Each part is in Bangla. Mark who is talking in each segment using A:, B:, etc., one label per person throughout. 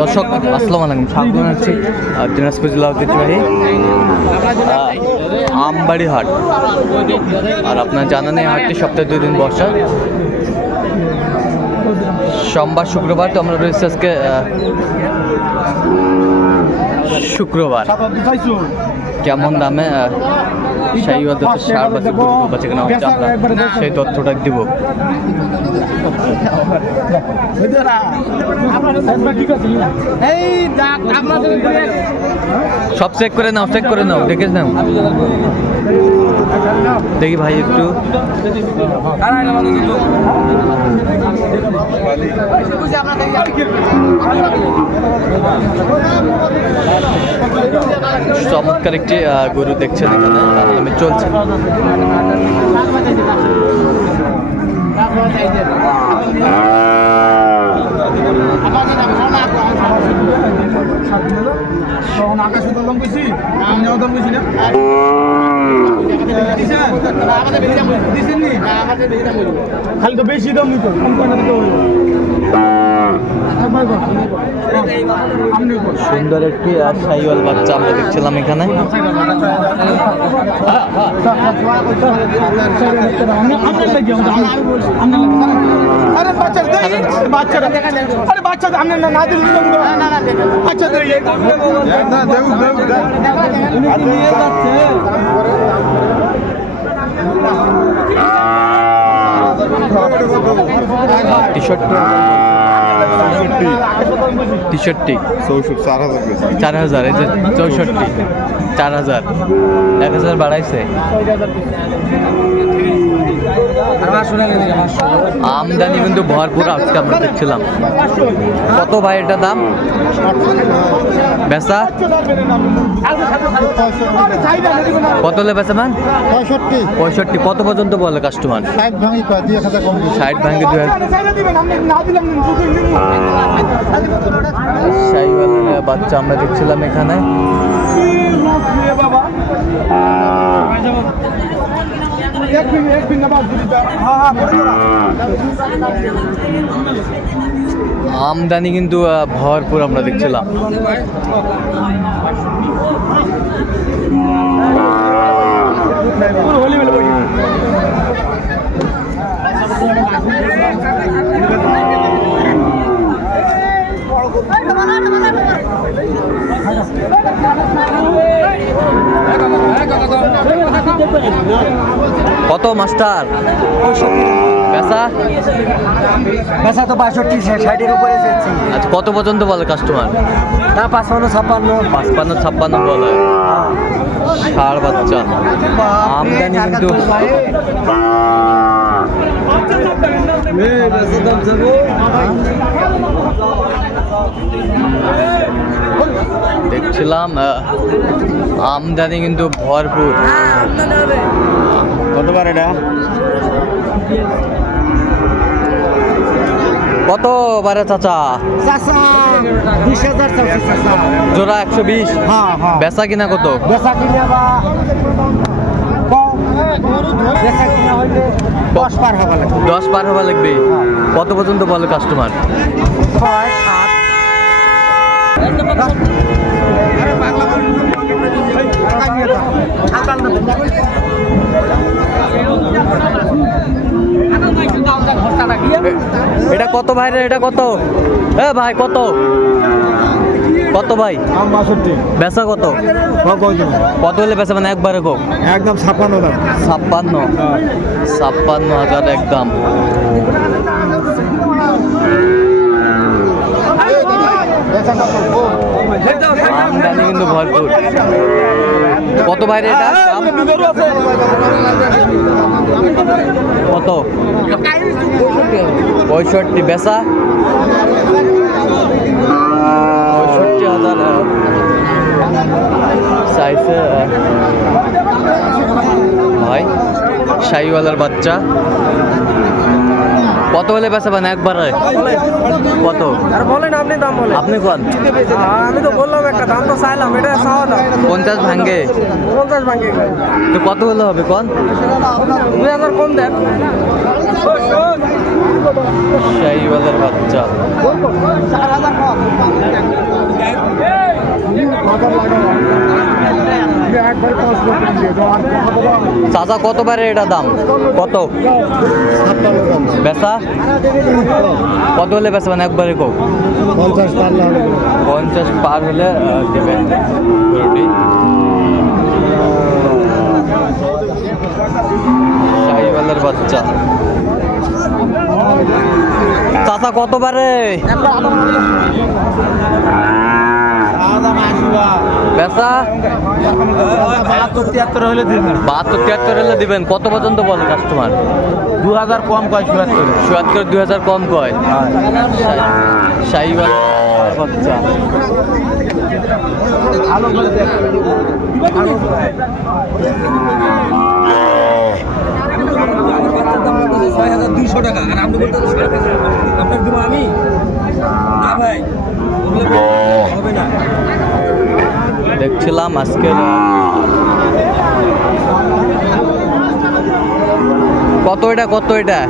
A: দর্শক আসসালামু আলাইকুম। স্বাগত জানাচ্ছি দিনাজপুর জেলা ঐতিহ্যবাহী আমবাড়ি হাট। আর আপনার জানেন এই হাটটি সপ্তাহে দুই দিন বসা। সোমবার শুক্রবার তো আমরা রয়েছি আজকে শুক্রবার। কেমন দামে সেই অর্থ সার বাচ্চা গরু বাচ্চা কেনা হচ্ছে আমরা সেই তথ্যটা দিব। সব চেক করে নাও চেক করে নাও দেখে নাও। দেখি ভাই একটু। চমৎকার একটি গরু দেখছেন এখানে। আমি চলছে।
B: খালি তো বেশি দাম নিত।
A: সুন্দর একটি সাইওয়াল বাচ্চা আমরা দেখছিলাম এখানে টি শার্ট টি শার্টটি
C: চৌষট্টি। চার হাজার।
A: চার হাজার এই যে চৌষট্টি। চার হাজার। এক হাজার বাড়াইছে। আমদানি কিন্তু ভরপুর আজকে আমরা দেখছিলাম। কত ভাই এটা দাম? বেচা? কত হলে বেচা মান?
C: পঁয়ষট্টি।
A: পঁয়ষট্টি। কত পর্যন্ত বলে কাস্টমার
C: ষাট ভাঙি দুই হাজার
A: বাচ্চা আমরা দেখছিলাম এখানে।
B: বাবা। এক মিনিট এক মিনিট বাদ হ্যাঁ হ্যাঁ
A: আমদানি কিন্তু ভরপুর আমরা দেখছিলাম। কত মাস্টার? পেশা
D: পেশা তো বাষট্টি ষাটের উপরে এসেছি
A: আচ্ছা কত পর্যন্ত বলে কাস্টমার
D: না পাঁচপান্ন ছাপ্পান্ন।
A: পাঁচপান্ন ছাপ্পান্ন বলে। ষাড় বাচ্চা। আমদানি কিন্তু দেখছিলাম আমদানি কিন্তু ভরপুর।
C: কতবার এটা?
A: কত বারে চাচা? জোড়া একশো বিশ?
D: হ্যাঁ হ্যাঁ।
A: বেচা কিনা কত?
D: বেচা কিনে বা দশ পার হবা লাগবে।
A: দশ পার হওয়া লাগবে। কত পর্যন্ত বলে কাস্টমার
D: ছয় সাত।
A: এটা কত ভাই রে? এটা কত? এ ভাই কত? কত ভাই? বেচা কত? কত হলে বেচা মানে একবারে কো?
C: একদম ছাপ্পান্ন দাম।
A: ছাপ্পান্ন। ছাপ্পান্ন হাজার একদম আমদানি কিন্তু ভরপুর। কত বাইরে কত? পঁয়ষট্টি। বেচা? পঁয়ষট্টি হাজার চাইছে আহ, ভাই শাহিওয়ালার বাচ্চা। কত হলে বেচাবেন একবারে? কত?
D: আর বলেন আপনি দাম বলেন।
A: আপনি কোন?
D: আমি তো বললাম একটা দাম তো চাইলাম এটা চাওয়া দাম
A: পঞ্চাশ ভাঙ্গে
D: পঞ্চাশ ভাঙ্গে
A: তো কত হলে হবে কোন?
D: দুই হাজার কম দেন।
A: শাহিওয়ালের বাচ্চা।
C: একবারে পাঁচ লক্ষ দিয়ে দাও আর কথা বলো
A: চাচা কত বারে এটা দাম? কত? বেচা? কত হলে বেচাবেন একবারে কো
C: পঞ্চাশ হবে।
A: পঞ্চাশ পার হলে দেবেন। গরুটি শাহিওয়ালের বাচ্চা। চাচা কত বেচা?
B: বাহাত্তর তিয়াত্তর হলে দিবেন।
A: বাহাত্তর তিয়াত্তর হলে দিবেন কত পর্যন্ত বলে কাস্টমার
B: দু হাজার কম কয় চুয়াত্তর?
A: চুয়াত্তর দুই হাজার কম কয়? শাহিওয়াল বাচ্চা
B: ভালো করে দেখ
D: ছয় হাজার দুইশো টাকা আর আপনি বলতে আপনার দেবো আমি না ভাই হবে না
A: দেখছিলাম আজকের কত এটা কত এটা?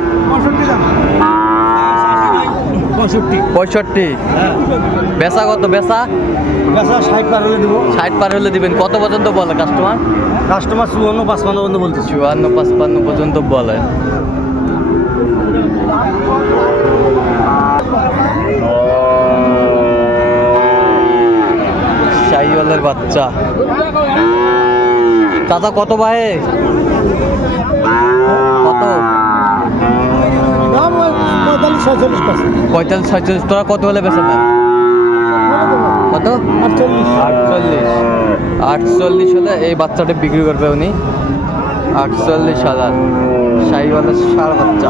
B: পঁয়ষট্টি।
A: বেচা কত বেচা?
B: বেচা ষাট পার হলে দেবো।
A: ষাট পার হলে দিবেন। কত পর্যন্ত বলে কাস্টমার?
B: কাস্টমার চুয়ান্ন পাঁচপান্ন পর্যন্ত বলতেছি।
A: চুয়ান্ন পাঁচপান্ন পর্যন্ত বলে। শাহিওয়ালের বাচ্চা। চাচা, কত ভাই? কত?
C: পঁয়তাল্লিশ, ছয়চল্লিশ।
A: তোরা কত হলে বেচা দেন কত?
C: আটচল্লিশ।
A: আটচল্লিশ হলে এই বাচ্চাটা বিক্রি করবে উনি। আটচল্লিশ হাজার। শাহিওয়ালের সার বাচ্চা।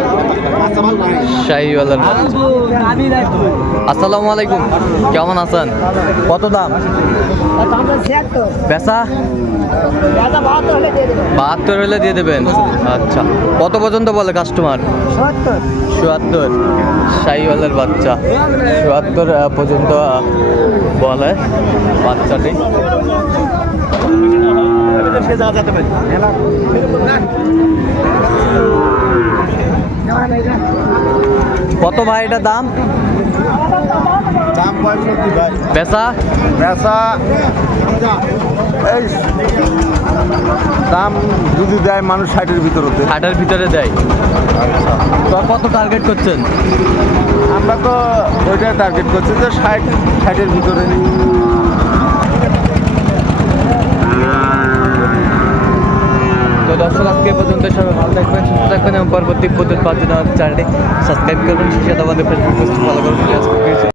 A: শাহিওয়ালের আসসালামু আলাইকুম। কেমন আছেন? কত দাম? বেচা? বাহাত্তর হলে দিয়ে দেবেন। আচ্ছা। কত পর্যন্ত বলে কাস্টমার চুয়াত্তর শাহিওয়ালের বাচ্চা। চুয়াত্তর পর্যন্ত বলে বাচ্চাটি।
B: সে যা যেতে পারে
A: কত ভাই এটা দাম?
C: দাম পঁয়ষট্টি ভাই।
A: বেচা?
C: বেচা এই দাম যদি দেয় মানুষ ষাটের ভিতরতে।
A: হাটের ভিতরে দেয়। তো কত টার্গেট করছেন?
C: আমরা তো ওইটাই টার্গেট করছি যে ষাট ষাটের ভিতরে।
A: দর্শক, আজকে পর্যন্ত সবাই ভালো থাকবেন, সুস্থ থাকবেন এবং পরবর্তী পদ্ধতি জন্য আমাদের চ্যানেলটি সাবস্ক্রাইব করবেন সেই আমাদের ফেসবুক পেজটি ফলো করবেন।